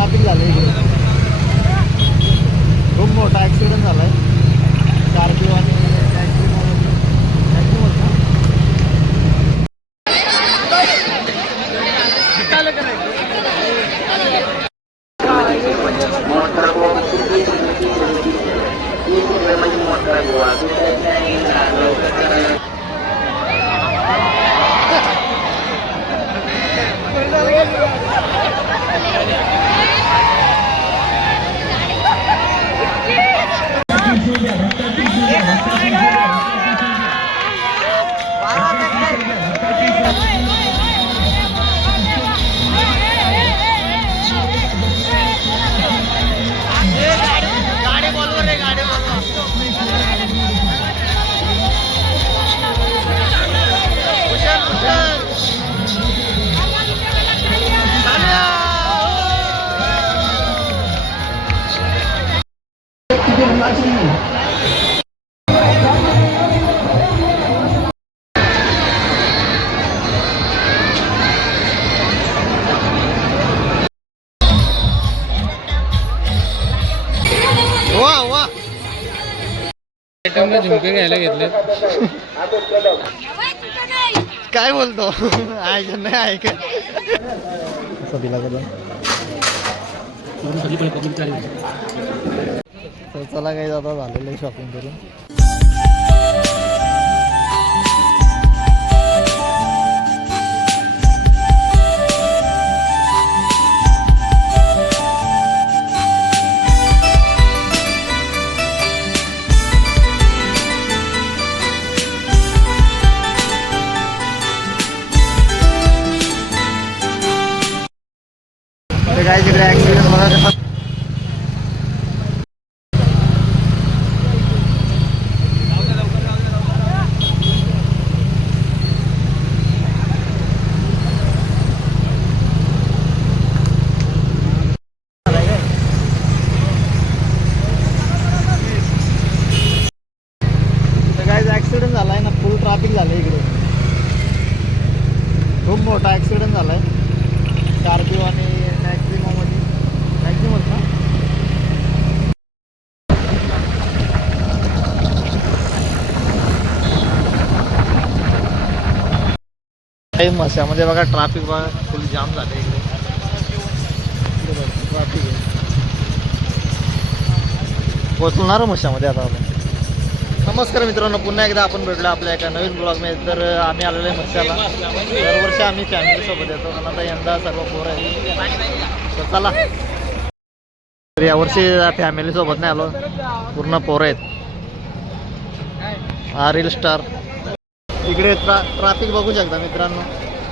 Traffic झालं इकडे, खूप मोठा ॲक्सिडेंट झाला आहे. स्कॉर्पिओ आणि टॅक्सी झुमके घ्यायला घेतले. काय बोलतो ऐक नाही ऐक दिला करून. तर चला काही आता झालेलं आहे शॉपिंग करून. काय तिकडे ॲक्सिडेंट मला ॲक्सिडेंट झाला आहे ना, फुल ट्रॅफिक झालं इकडे, खूप मोठा ॲक्सिडेंट झाला आहे. स्कॉर्पिओ आणि मॅक्झिममध्ये ना काही मशामध्ये बघा ट्रॅफिक बघा फुल जाम झालं इकडे, ट्रॅफिक आहे. पोचणार मशामध्ये आता आपण. नमस्कार मित्रांनो, पुन्हा एकदा आपण भेटलो आपल्या एका नवीन ब्लॉगमध्ये. तर आम्ही आलेलो आहे मत्स्याला. दरवर्षी आम्ही फॅमिलीसोबत येतो, पण आता यंदा सर्व पोरं आहे. तर चला, तर यावर्षी फॅमिलीसोबत नाही आलो, पूर्ण पोरं आहेत. हा रील स्टार. इकडे ट्रॅफिक बघू शकता मित्रांनो,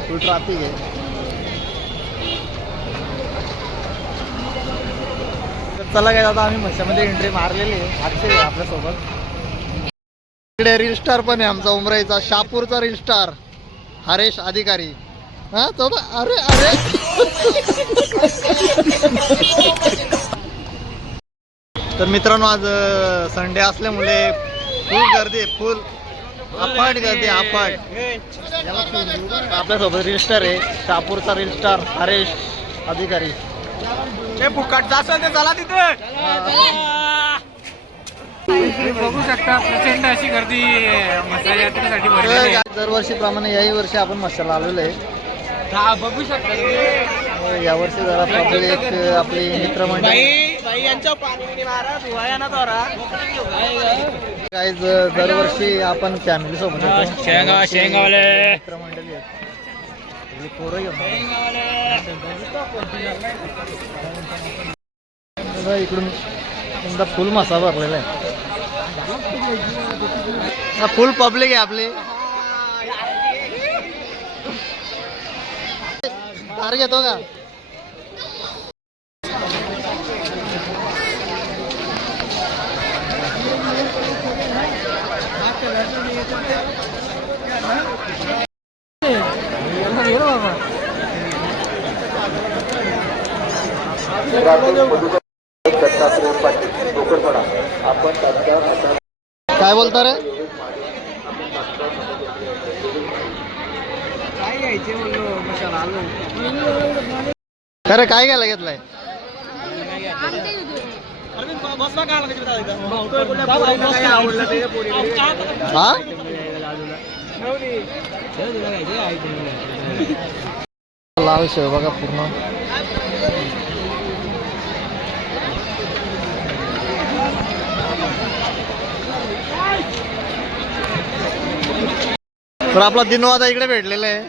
फुल ट्रॅफिक आहे. तर चला काय आता आम्ही मत्स्यामध्ये एंट्री मारलेली आहे. अक्षय आहे आपल्यासोबत. इकडे रील स्टार पण आहे आमचा उमराईचा, शहापूरचा रील स्टार हरेश अधिकारी. हा तो अरे अरे तर मित्रांनो, आज संडे असल्यामुळे फुल गर्दी, फुल अफाट गर्दी, अफाट. आपल्यासोबत रील स्टार आहे, शहापूरचा रील स्टार हरेश अधिकारी. फुकट असेल ते चला तिथे. बघू शकता प्रचंड अशी गर्दी मसाला यात्रेसाठी भरलेली आहे. दरवर्षीप्रमाणे याही वर्षी आपण मसाला आलेलो आहे. बघू शकता यावर्षी जरा पब्लिक आपली मित्रमंडळी काय दरवर्षी आपण फॅमिली सोबत शेंगावाले मित्रमंडळी आहेत, पोरं इकडून समजा फुल मासा भरलेला आहे. फुल पब्लिक आहे आपली. तार घेतो का? काय बोलता रे? काय घ्यायचे म्हणलो मशाला आलो. खरं काय घ्यायला घेतलाय? हा लाव शेव बघा पूर्ण. तर आपला दिनो आता इकडे भेटलेला आहे.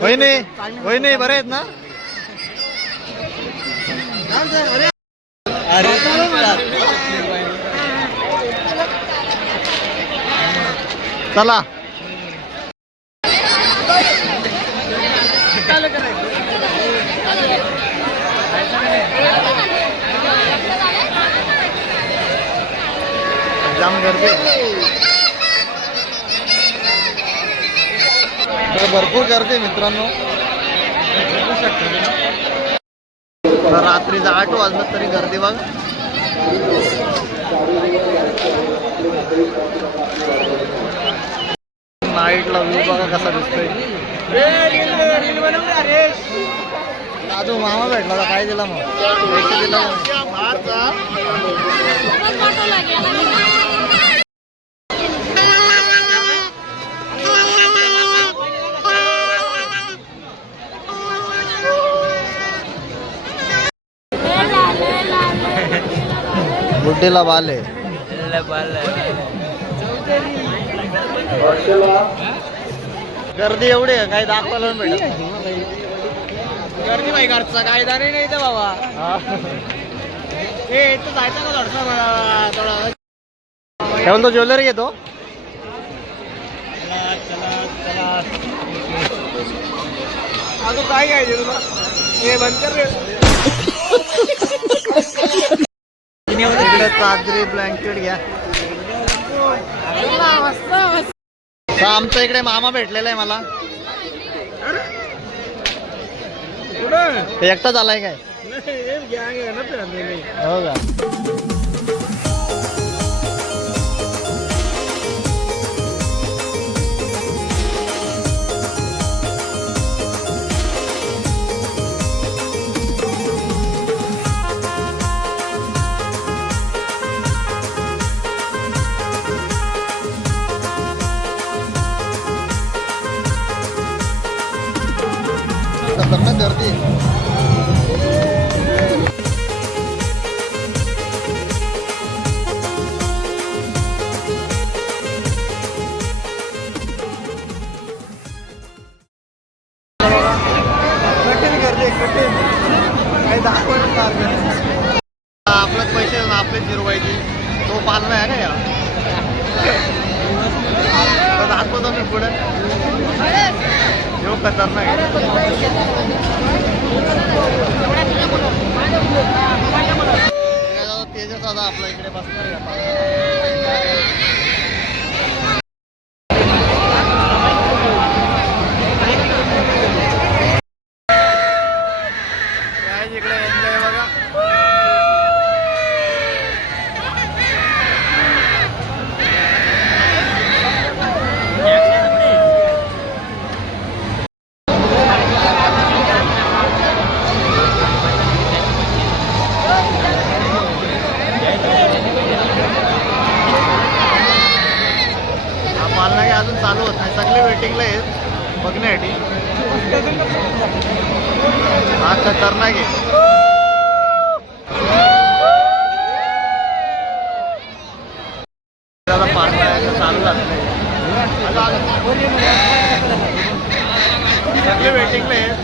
होय नाही बरे आहेत ना. चला जाम गर्दी. तर भरपूर गर्दी आहे मित्रांनो. तर रात्रीचं 8 वाजलं तरी गर्दी बघ. नाईटला व्यू बघा कसा दिसतोय. दादू मामा भेटला होता, काय दिला मग? पैसे दिला बुड्डीला बाल आहे. गर्दी एवढी आहे काही दाखवायला नाही भेटत. गर्दी बाई घरचा कायदा नाही तर बाबा. हे इथं जायचं का थोडसा काय बोलतो ज्वेलरी घेतो. अजून काय घ्यायचे तुला हे बंद कर रे. इकडे चादरी ब्लँकेट घ्या. तर आमच्या इकडे मामा भेटलेला आहे मला. एकटाच आलाय काय? हो का. खतरनाक गर्दी. कठीण गर्दी कठीण काही दाखवायला. आपलंच पैसे आपलेच जिरवायची तो पालना आहे का या. दाखवतो मी पुढे. खतरनाक आहे. तेजस आता आपल्या इकडे बसणार आहे. इकडे एन्जॉय बघा. अजून चालू होत नाही. सगळे वेटिंगला आहेत बघण्यासाठी. हा खतरनाक आहे. चालू झालं सगळे वेटिंगला आहेत.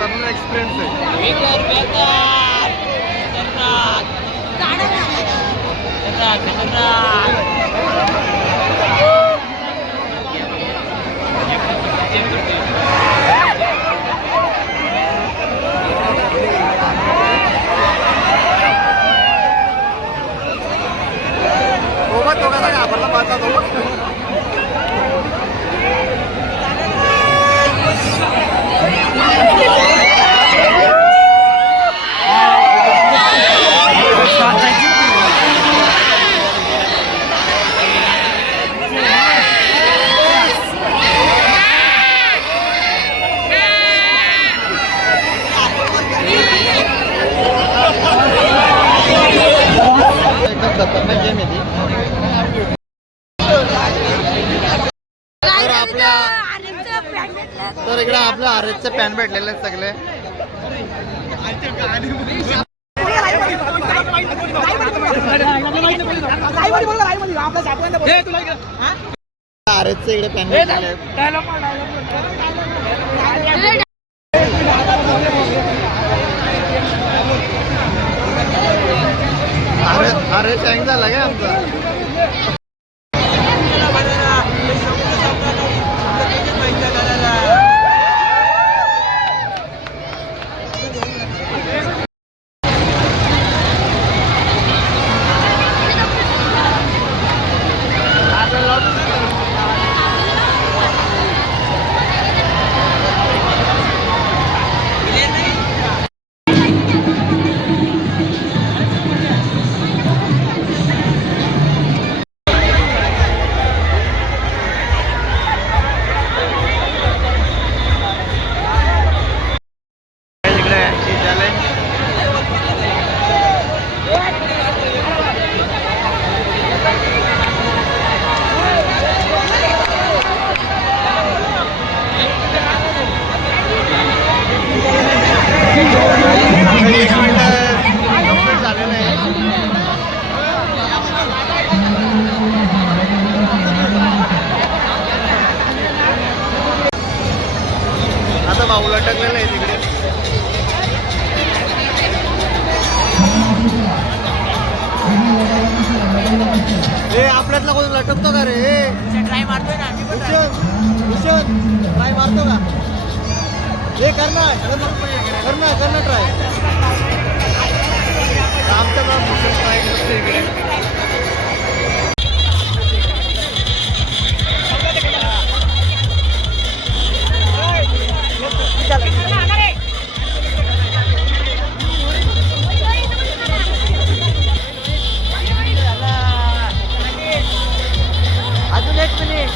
त्यांना एक्सपिरियन्स आहे. तो कसा घाबरला माझा तो. एकदम खतरनाक गेम आहे ती. तर इकडे आपल्या आरेचे पॅन भेटलेले आहेत सगळे. आरेचे इकडे पॅन भेटलेले आहेत. अरे टँक झाला काय आमचा. आता भाऊ लटकलेला आहे तिकडे. हे आपल्यातला कोण लटकतो का रे. ट्राय मारतोय ना ट्राय मारतो का. हे करणार ट्राय. आमच्या ट्राय करतो इकडे. अजून 1 मिनिट.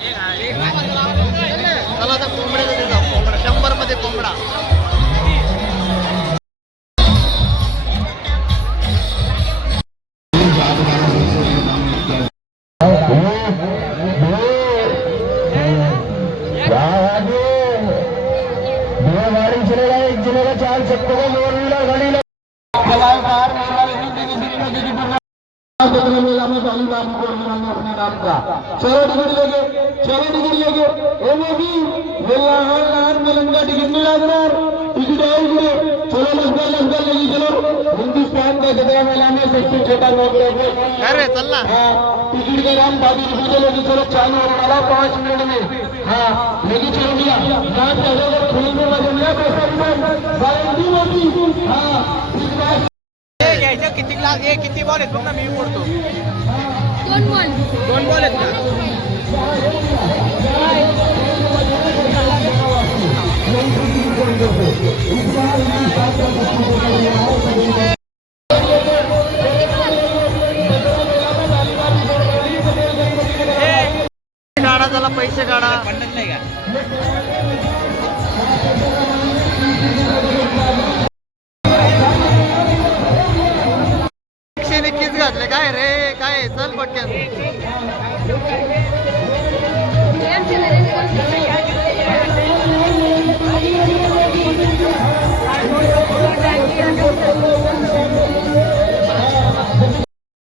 चला आता कोंबड्याचं जाऊ. कोंबडा 100 मध्ये कोंबडा. चलो टिकट लेके टिकट नहीं लागणार टिकट आहे इकडे चलो लष्कर लेके चलो हिंदुस्तान का जगह मेला में सबसे छोटा नौकरी अरे चल ना. टिकट का दाम 22 रुपये लेके चलो चालू होने वाला 5 मिनट में. हाँ लेके चलो भैया यहाँ पे अगर खेल में मजा नहीं पैसा गारंटी होती. हाँ किती क्लास हे किती बॉल आहेत बघ ना मी पडतो 2 बॉल 2 बॉल आहेत का काढा त्याला पैसे काढा. पंडत नाही का नक्कीच घातले काय रे काय चल पटकन.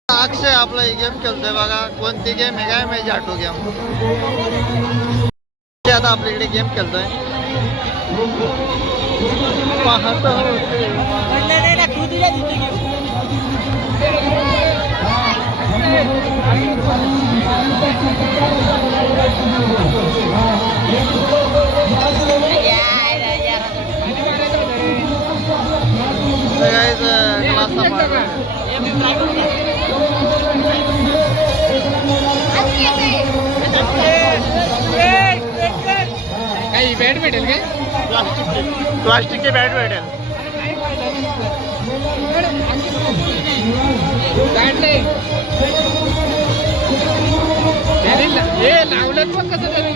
अक्षय आपला गेम खेळतोय बघा. कोणती गेम आहे काय माहिती. Auto game. आता आपल्याकडे गेम खेळतोय. पाहतो काही बॅट भेटेल काय प्लास्टिकचे बॅट भेटेल. काढले हे लावलं पण कसं तरी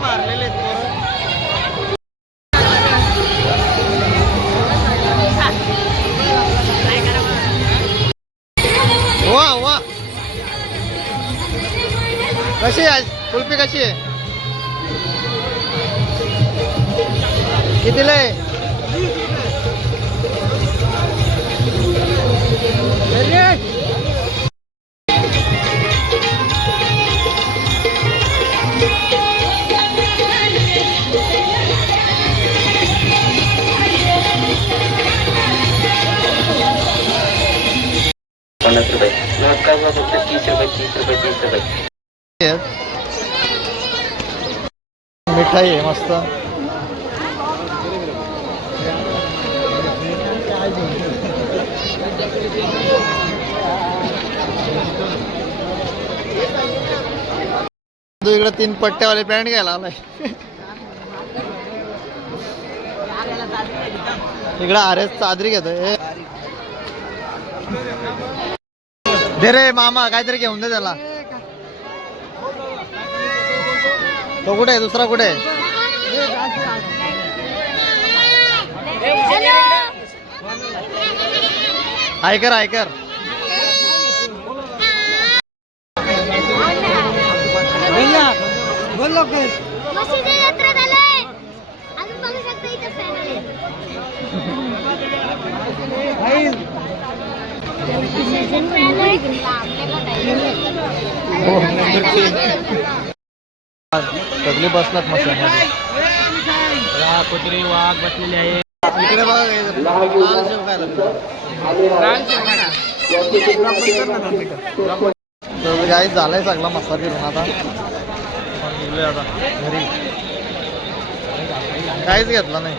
मारलेले वा वा. कशी आहे कुल्फी कशी आहे कितीला आहे. मिठाई आहे मस्त. तू इकडे 3 पट्ट्यावाले पॅन्ट घ्यायला आलाय. इकडे आरेस चादरी घेतोय. दे रे मामा काहीतरी घेऊन दे त्याला. तो कुठे आहे दुसरा कुठे आहे. ऐकर ऐकर बोल यात्रा झालंय अजून बघू शकता इथं सगळे बसलात मस्त. कुत्री वाघ बसलेले आहे इकडे बघा लाल शेव काय तर गाई झालाय सगळा मस्ता फिरून आता निघलोय आता घरी. काहीच घेतला नाही.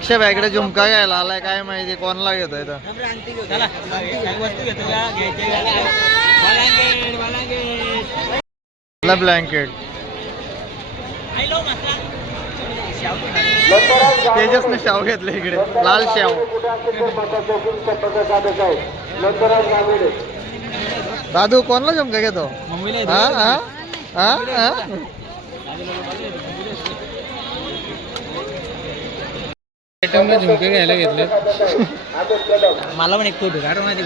अशा बॅगडे झुमका घ्यायला आलाय काय माहिती कोणाला घेतोय तर. ब्लँकेट तेजसने शाव घेतले इकडे लाल शाव. दादू कोणाला झुमका घेतो? हा हा हा हा आयटमला झुमके घ्यायला घेतले. मला पण एक फोटो काढ माहिती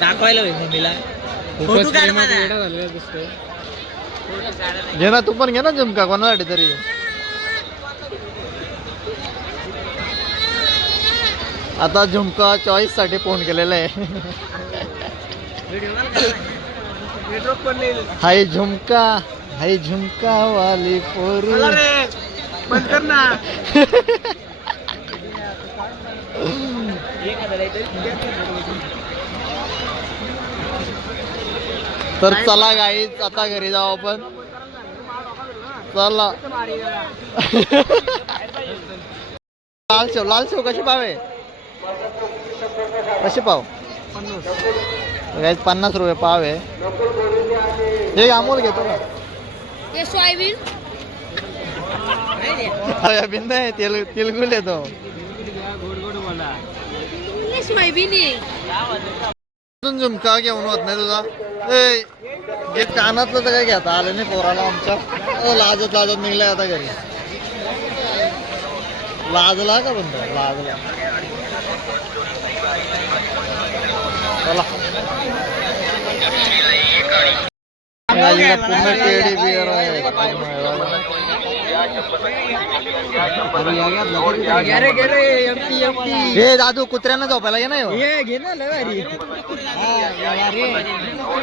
दाखवायला होईल मम्मीला. खूपच प्रेमात वेडा झालेला दिसतोय. घे ना तू पण घे ना झुमका कोणासाठी तरी. आता झुमका चॉईस साठी फोन केलेला आहे. हाय झुमका वाली पोरी. बंद कर ना. तर चला गाईज आता घरी जाऊ आपण. चला. लाल शेव कशी पाव आहे? कशी पाव? गाईज 50 रुपये पाव आहे. हे अमोल घेतो का? हे सोयाबीन सोयाबीन नाही तिलगुल येतो. हे सोयाबीन आहे. अजून झुमका घेऊन होत नाही तुझा. हे कानातलं तर काय घेता आलं नाही पोराला आमच्या. लाजत निघलाय आता घरी. लाजला का बंद? लाजला. चला पूर्ण टेडी बिअर आहे. हे दादू कुत्र्यांना झोपायला घे ना. घे ना लय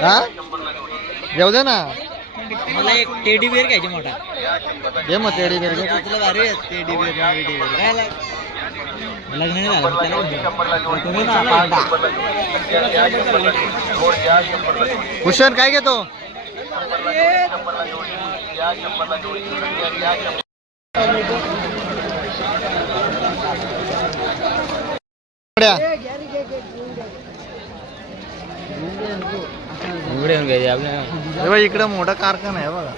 हा जाऊ दे ना. मला एक टेडी बिअर घ्यायचे मोठा. घे मग टेडी बिअर घे. तुला भारी आहे टेडी बिअर. काय लग्न नाही झालं त्याला. भूषण काय घेतो? इकडे मोठा कारखाना आहे बघा.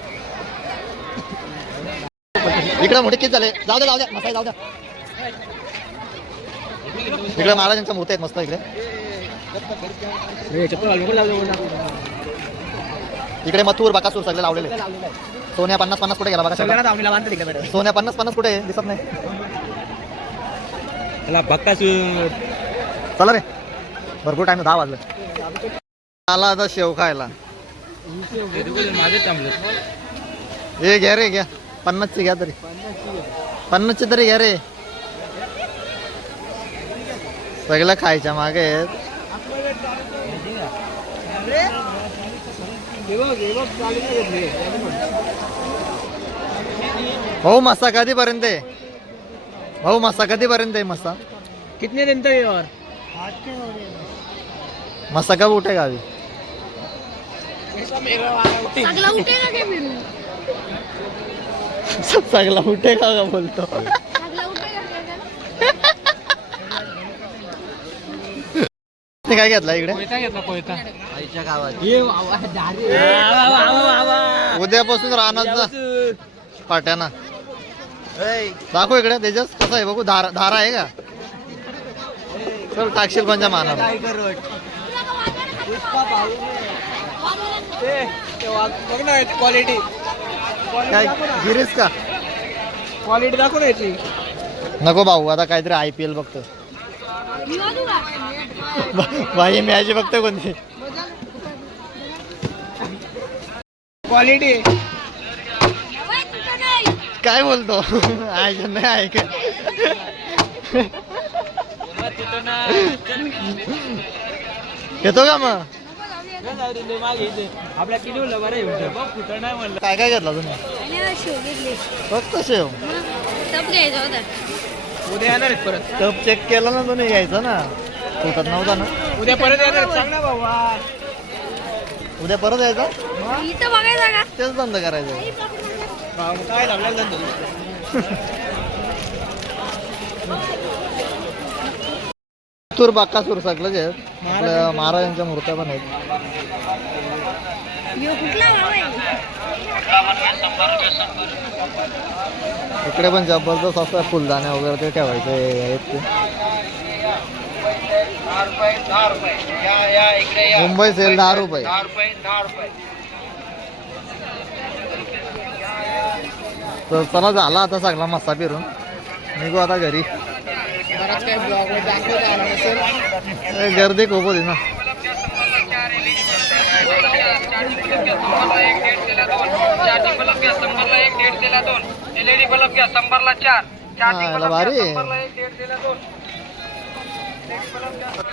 इकडे मोठे किती झाले. जाऊ द्या मसाई जाऊ द्या. इकडे महाराजांच्या मूर्ती आहेत मस्त. इकडे इकडे मथुर बाकासूर सगळे लावलेले. सोन्या 50 कुठे गेला बघा. सोन्या 50 कुठे दिसत नाही. चला रे भरपूर टाइम 10 वाजले. आला आता शेव खायला. हे घ्या रे घ्या. 50ची घ्या तरी. 50ची तरी घ्या रे. सगळं खायच्या मागे आहेत. भाऊ मस्सा कधीपर्यंत आहे? भाऊ मस्सा कधीपर्यंत आहे? मस्सा कितने दिन तक और मस्सा कब उठेगा अभी? सगळा उठेगा काय मी? सगळा उठेगा का बोलतो? सगळा उठेगा काय? काय घेतला इकडे? कोयता घेतला कोयता. आईच्या गावात उद्यापासून राहणार जा पाट्याना. दाखव इकडे तेजस कसं आहे बघू. धारा आहे का? चल टाकशील कोणच्या मानाला. क्वालिटी काय गिरीस का? क्वालिटी दाखव ना याची. नको भाऊ आता काहीतरी IPL बघतो. मी वाजू का? भाई मॅच बघतोय कोणती? क्वालिटी बाई, तुझं नाही. काय बोलतो? ऐक नाही ऐक. येतो का मग? आपल्या किती म्हणलं बरं नाही म्हणलं. काय काय घेतला तुम्ही? आणि हा शेव घेतली. फक्त शेव. टप घ्यायचा होता. उद्या येणार आहेत परत. टप चेक केला ना तुम्ही घ्यायचा ना. फुटत नव्हता ना. उद्या परत येणार सांग ना बाबा. उद्या परत यायचा. इथं बघायचा का? तेच बंद करायचं. काय लागलं तूर बाकासूर सगळं जे आहेत. आपल्या महाराजांच्या मूर्त्या पण आहेत. इकडे पण जबरदस्त असं फुलदाणे वगैरे ते ठेवायचे आहेत ते. मुंबई सेल 10 रुपये. तर चला झाला आता सगळा मस्सा फिरून निघू आता घरी. गर्दी खूप होती ना. भारी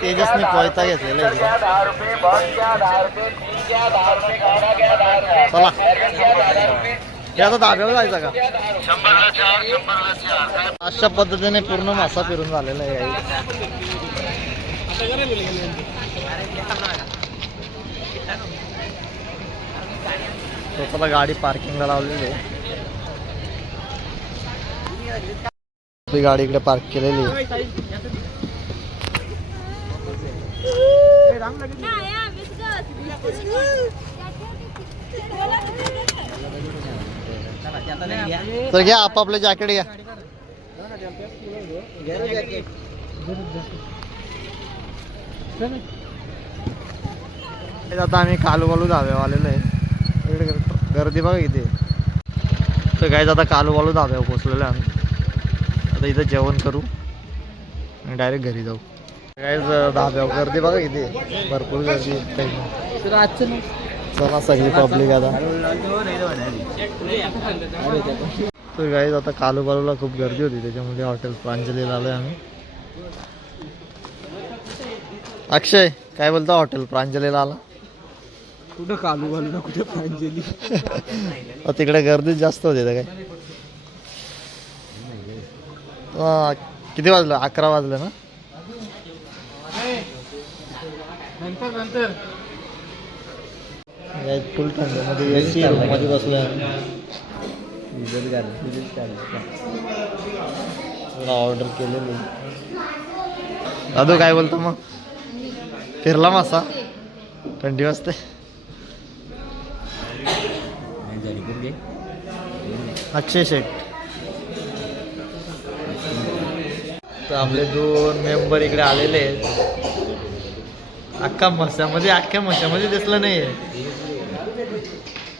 तेजसने कोयता घेतलेला आहे. चला हे आता दाब्यावर जायचं का? अशा पद्धतीने पूर्ण मासा फिरून झालेला आहे. स्वतःला गाडी पार्किंगला लावलेली आहे. आपली गाडी इकडे पार्क केलेली आहे. तर घ्या आपापले जॅकेट घ्या. आता आम्ही कालूबालू धाब्यावर आलेलो आहे. इकडे गर्दी बघा इथे. तर काय आता कालूबालू धाब्यावर पोचलेलो आहे आम्ही. आता इथं जेवण करू आणि डायरेक्ट घरी जाऊ. काय धाब्यावर गर्दी बघा इथे भरपूर गर्दी. चला सगळी पब्लिक आता. तर गाईज आता कालूबालूला खूप गर्दी होती त्याच्यामध्ये हॉटेल प्रांजलीला आलोय आम्ही. अक्षय काय बोलतो हॉटेल प्रांजलीला आला? कुठं कालूबालूला कुठे प्रांजली. तिकडे गर्दी जास्त होती काय? किती वाजलं? 11 वाजले ना. फुल थंडीमध्ये एसी रूममध्ये बसलोय. ऑर्डर केलेली. दादू काय बोलतो मग? फिरला मासा थंडी वाजते. अक्षय शेठ तर आपले 2 मेंबर इकडे आलेले आहेत. अख्खा मशामध्ये दिसलं नाही.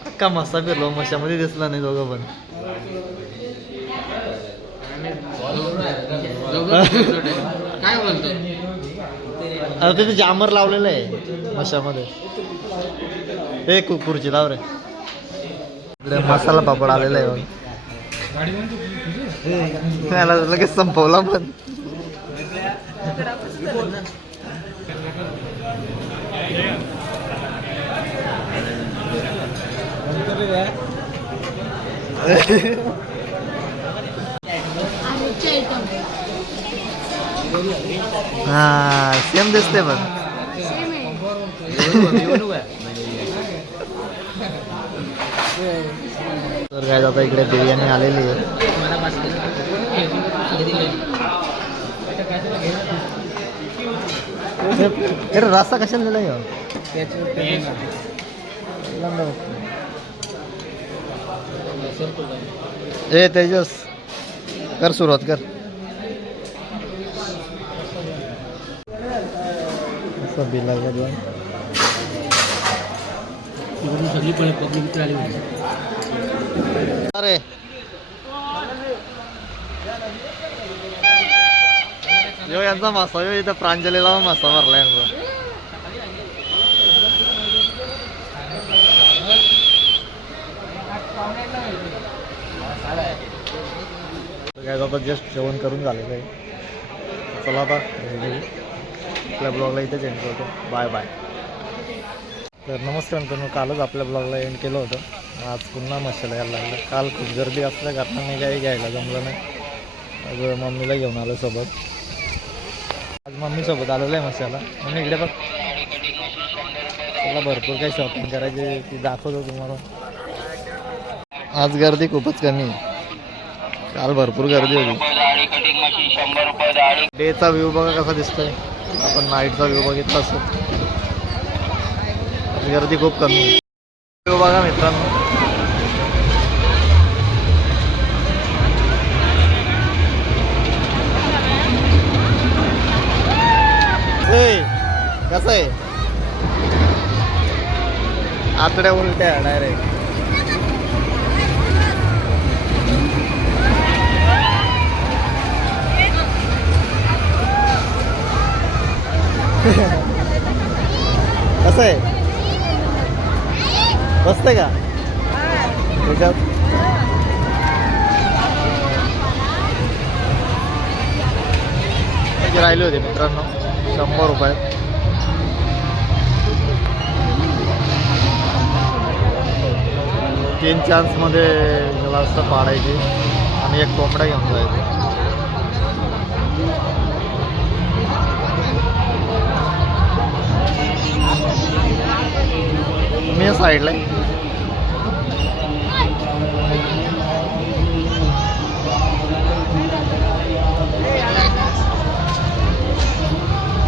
अख्खा मस्सा फिरलो मशामध्ये दिसला नाही दोघं पण. काय बोलतो? आता तिथे जामर लावलेलं आहे मशामध्ये. हे खुर्ची लाव रे. इकडे मसाला पापड आलेला आहे. त्याला लगेच संपवला पण. हा सेम दिसते पण. तर काय आता इकडे बिर्याणी आलेली आहे. अरे रस्ता कशाला दिला? ए तेजस कर सुरुवात कर. असं बिला अरे यो यांचा मासा यो इथं प्रांजलीला मासा मारला यांचा. काय आता जस्ट जेवण करून झालेलं आहे. चला आता आपल्या ब्लॉगला इथेच एंड करतो. Bye bye. तर नमस्कार मित्रांनो, कालच आपल्या ब्लॉगला एंड केलं होतं. आज पुन्हा मसाला यायला लागलं. काल खूप गर्दी असल्या कारणाने काही घ्यायला जमलं नाही. आज मम्मीला घेऊन आलो सोबत. आज मम्मीसोबत आलेलं आहे मसाला. मम्मी इकडे बघ. मला भरपूर काही शॉपिंग करायची ती दाखवतो तुम्हाला. आज गर्दी खूपच कमी आहे. काल भरपूर गर्दी होती. डेचा व्ह्यू बघा कसा दिसतोय. आपण नाईटचा व्ह्यू बघितला असतो. गर्दी खूप कमी आहे. व्ह्यू बघा मित्रांनो. कसं आहे आतड्या उलट्या डायरेक्ट. कसं आहे बसतंय का त्याच्यात. राहिले होते मित्रांनो 100 रुपये. तीन चान्समध्ये ग्लास पाडायची आणि एक कोंबडा घेऊन जायचं. मी साईडला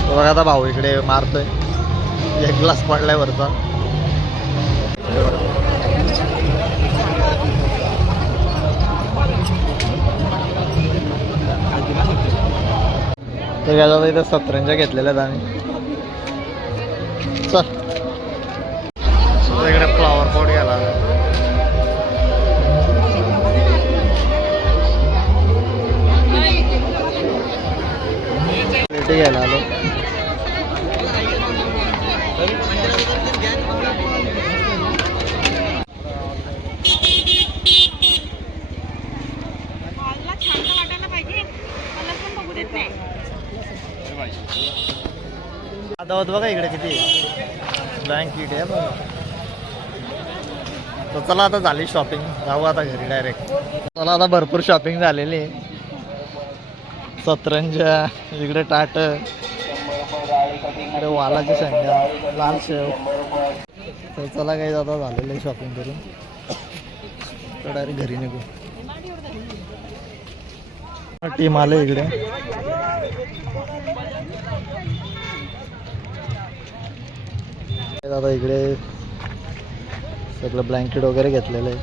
बघा आता भाऊ इकडे मारतोय. एक ग्लास पडलाय वरचा. तर काय जातं इथं 17 घेतलेल्या आहेत आम्ही. चल इकडे फ्लॉवर पॉट घ्यायला प्लेटी घ्यायला आलो. आता होत बघा इकडे किती ब्लँकेट आहे बघा. तर चला आता झाली शॉपिंग. जाऊ आता घरी डायरेक्ट. चला आता भरपूर शॉपिंग झालेली आहे. 17 इकडे टाट, इकडे वालाची शेंगा, लाल शेव. तर चला काही आता झालेलं आहे शॉपिंग करून. तर डायरेक्ट घरी निघू. टीम आले इकडे. आता इकडे सगळं ब्लँकेट वगैरे घेतलेलं आहे.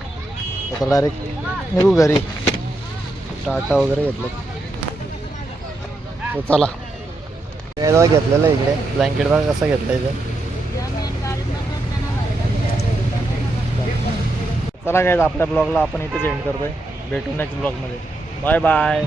आता डायरेक्ट निघू घरी. टाटा वगैरे घेतलं. तर चला दादा घेतलेलं आहे इकडे ब्लँकेट. बघा कसं घेतलं इथे. चला काय आपल्या ब्लॉगला आपण इथेच एंड करतोय. भेटू नेक्स्ट ब्लॉगमध्ये. Bye bye.